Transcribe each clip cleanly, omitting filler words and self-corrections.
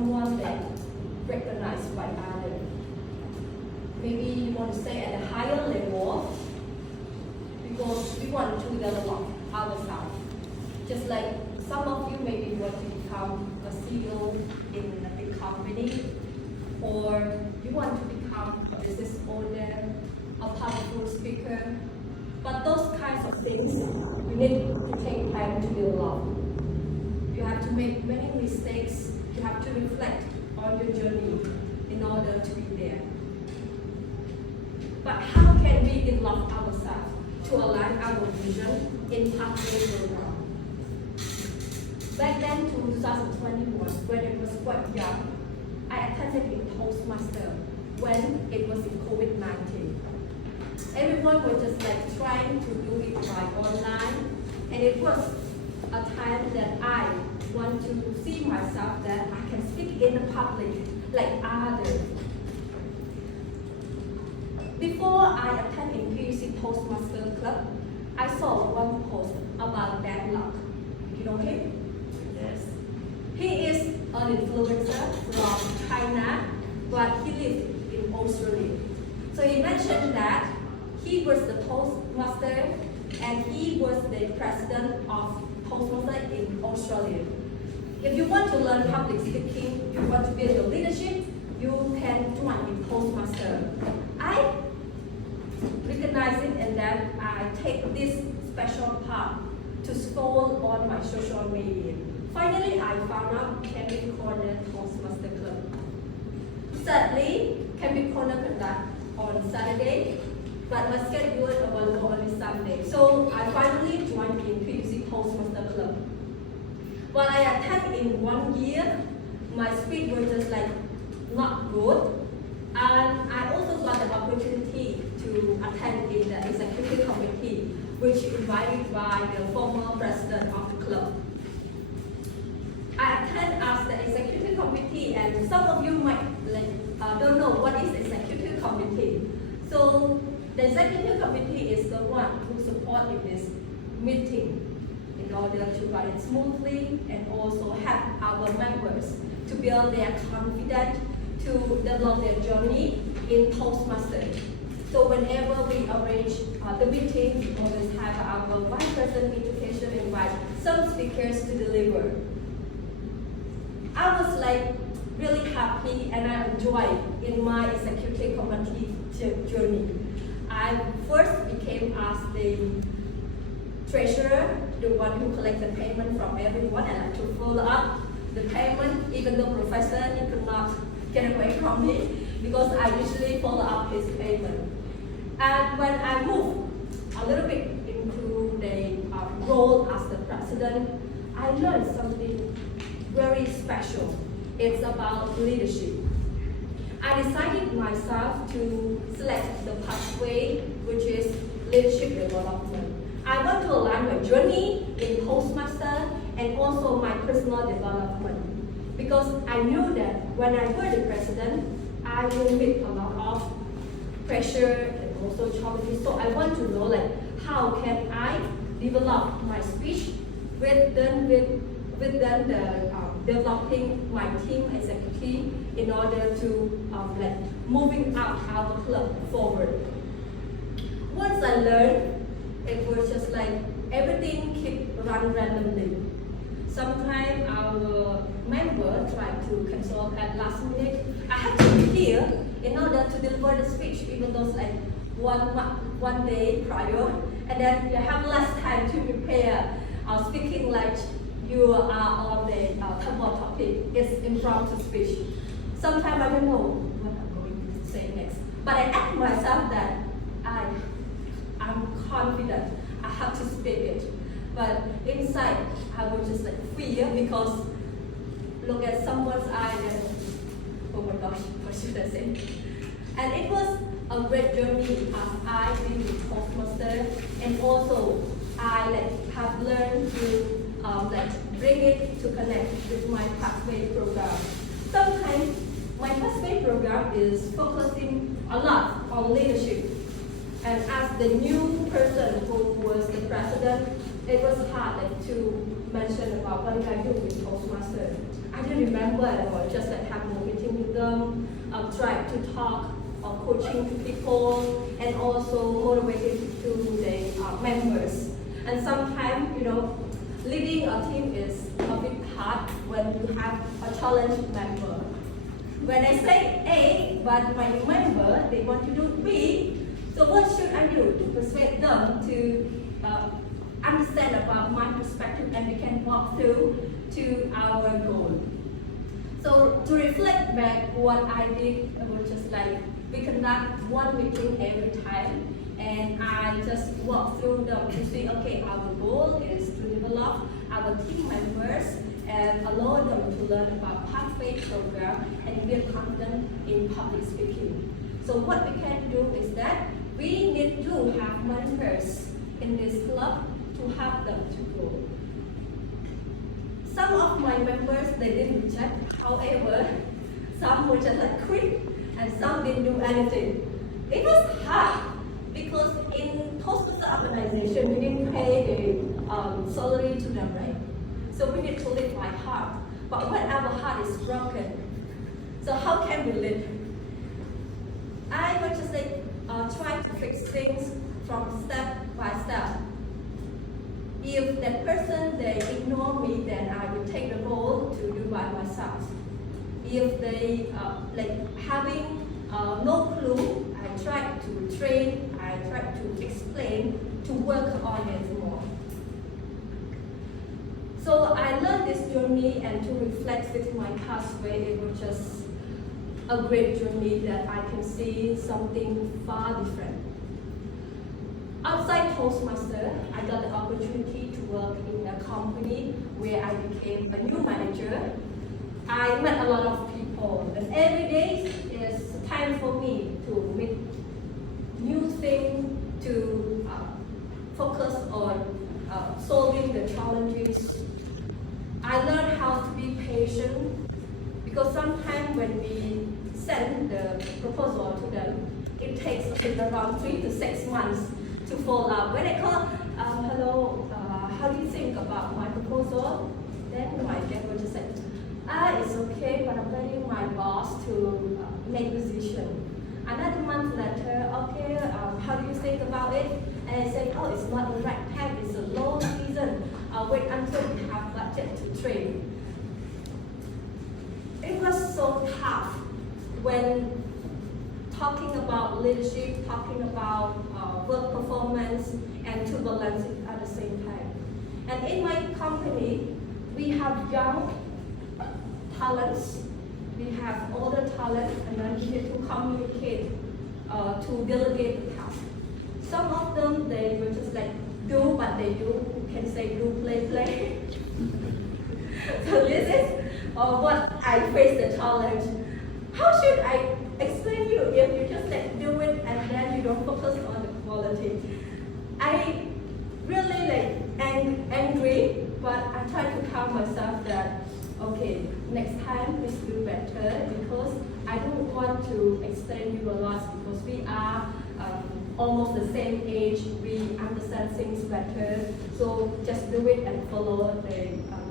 someone that recognized by others. Maybe you want to stay at a higher level because we want to develop ourselves. Just like some of you maybe want to become a CEO in a big company, or you want to become a business owner, a powerful speaker. But those kinds of things, you need to take time to develop. You have to make many mistakes. You have to reflect on your journey in order to be there. But how can we develop ourselves to align our vision in pathway program? Back then, 2021, when it was quite young, I attended in Toastmaster when it was in COVID-19. Everyone was just like trying to do it by online, and it was a time that I want to see myself that I can speak in the public like others. Before I attended in PUC Toastmaster Club, I saw one post about bad luck. You know him? Yes. He is an influencer from China, but he lives in Australia. So he mentioned that he was the Toastmaster and he was the president of Toastmaster in Australia. If you want to learn public speaking, you want to build your leadership, you can join in Toastmaster. I recognize it and then I take this special part to scroll on my social media. Finally, I found out Canby Corner Toastmaster Club. Sadly, Canby Corner conduct on Saturday, but my schedule is available only Sunday. So I finally joined in PUC Toastmaster Club. While I attended in 1 year, my speed was just like not good. And I also got the opportunity to attend in the executive committee, which invited by the former president of the club. I attend as the executive committee, and some of you might don't know what is the executive committee. So the executive committee is the one who supports in this meeting in order to run it smoothly and also help our members to build their confidence to develop their journey in Toastmasters. So whenever we arrange the meeting, we always have our Vice President Education invite some speakers to deliver. I was like really happy and I enjoyed in my executive committee journey. I first became as the treasurer, the one who collects the payment from everyone, and I had to follow up the payment, even though professor he could not get away from me because I usually follow up his payment. And when I moved a little bit into the role as the president, I learned something very special. It's about leadership. I decided myself to select the pathway, which is leadership development. I want to align my journey in Toastmaster and also my personal development. Because I knew that when I were the president, I will meet a lot of pressure and also challenges. So I want to know how can I develop my speech with developing my team executive in order to moving up our club forward. Once I learned, it was just like everything keep run randomly. Sometimes our member try to cancel at last minute. I have to be here in order to deliver the speech, even though it's like one day prior, and then you have less time to prepare speaking like you are on the taboo topic. It's impromptu speech. Sometimes I don't know what I'm going to say next, but I ask myself that I'm confident. I have to speak it. But inside, I was just fear because look at someone's eye and oh my gosh, what should I say? And it was a great journey as I been with Toastmaster, and also I have learned to bring it to connect with my pathway program. Sometimes my pathway program is focusing a lot on leadership. And as the new person who was the president, it was hard to mentioned about what did I do with Toastmasters. I didn't remember at all, just like having a meeting with them, try to talk or coaching to people, and also motivated to the members. And sometimes, leading a team is a bit hard when you have a challenged member. When I say A, but my member, they want to do B, so what should I do to persuade them to understand about my perspective and we can walk through to our goal? So to reflect back, what I did was just like, we conduct one meeting every time, and I just walk through them to see, okay, our goal is to develop our team members and allow them to learn about pathway program and build confidence in public speaking. So what we can do is that we need to have members in this club to help them to grow. Some of my members, they didn't reject, however, some were just like quit and some didn't do anything. It was hard because in Toastmasters organization, we didn't pay a salary to them, right? So we need to live by heart. But when our heart is broken, so how can we live? I would just say, try to fix things from step by step. If that person, they ignore me, then I will take the role to do by myself. If they having no clue, I try to train, I try to explain, to work on it more. So I learned this journey, and to reflect with my pathway, it was just a great journey that I can see something far different. Outside Toastmaster, I got the opportunity to work in a company where I became a new manager. I met a lot of people, and every day is time for me to meet new things, to focus on solving the challenges. I learned how to be patient, because sometimes when we send the proposal to them, it takes around 3 to 6 months to follow up. When I call, hello, how do you think about my proposal? Then my guest will just say, it's okay, but I'm waiting my boss to make decision. Another month later, okay, how do you think about it? And I say, oh, it's not the right time, it's a low season. I'll wait until we have budget to train. It was so tough when talking about leadership, talking about work performance, and to balance it at the same time. And in my company, we have young talents, we have older talent, and then we need to communicate, to delegate the task. Some of them, they will just like do what they do, you can say do, play, play. So this is what I face the challenge. How should I explain you if you just like do it and then you don't focus on the quality? I really angry, but I try to calm myself that, okay, next time please do better, because I don't want to explain you a lot, because we are almost the same age, we understand things better, so just do it and follow the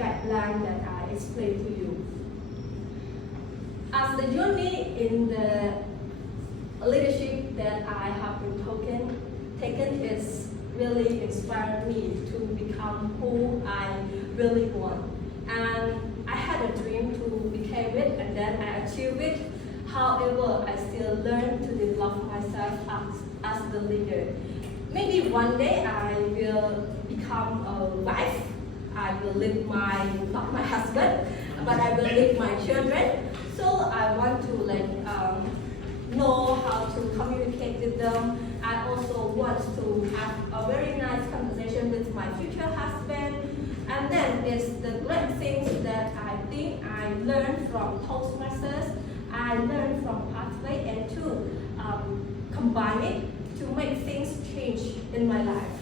guideline that I explained to you. As the journey in the leadership that I have been taken is really inspired me to become who I really want. And I had a dream to become it, and then I achieved it. However, I still learn to develop myself as the leader. Maybe one day I will become a wife. I will lead not my husband, but I will lead my children. So I want to know how to communicate with them. I also want to have a very nice conversation with my future husband. And then it's the great things that I think I learned from Toastmasters, I learned from Pathway, and to combine it to make things change in my life.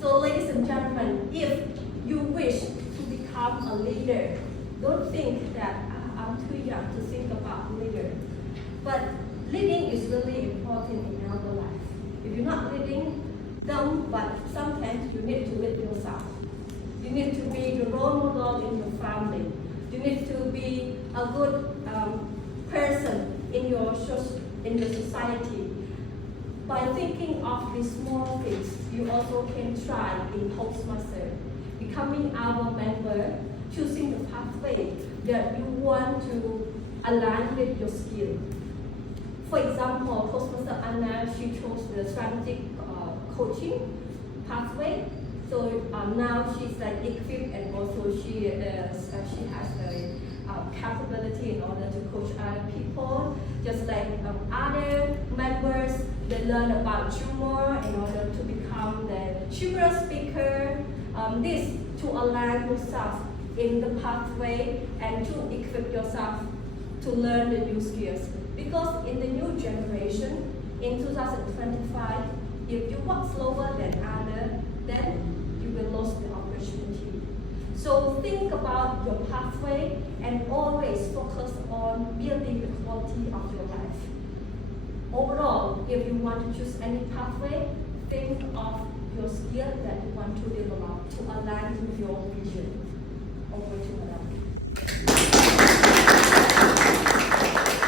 So ladies and gentlemen, if you wish to become a leader, don't think that I'm too young to think about leader. But leading is really important in our life. If you're not leading them, but sometimes you need to lead yourself. You You need to be the role model in your family. You need to be a good person in your society. By thinking of these small things, you also can try in Toastmaster, becoming our member, choosing the pathway that you want to align with your skill. For example, Toastmaster Anna, she chose the strategic coaching pathway. So now she's like equipped, and also she has the capability in order to coach other people. Just like other members, they learn about humor in order to become the humorous speaker. This to align yourself in the pathway and to equip yourself to learn the new skills. Because in the new generation, in 2025, if you walk slower than others, then you will lose the opportunity. So think about your pathway and always focus on building the quality of your life. Overall, if you want to choose any pathway, think of your skill that you want to develop to align with your vision.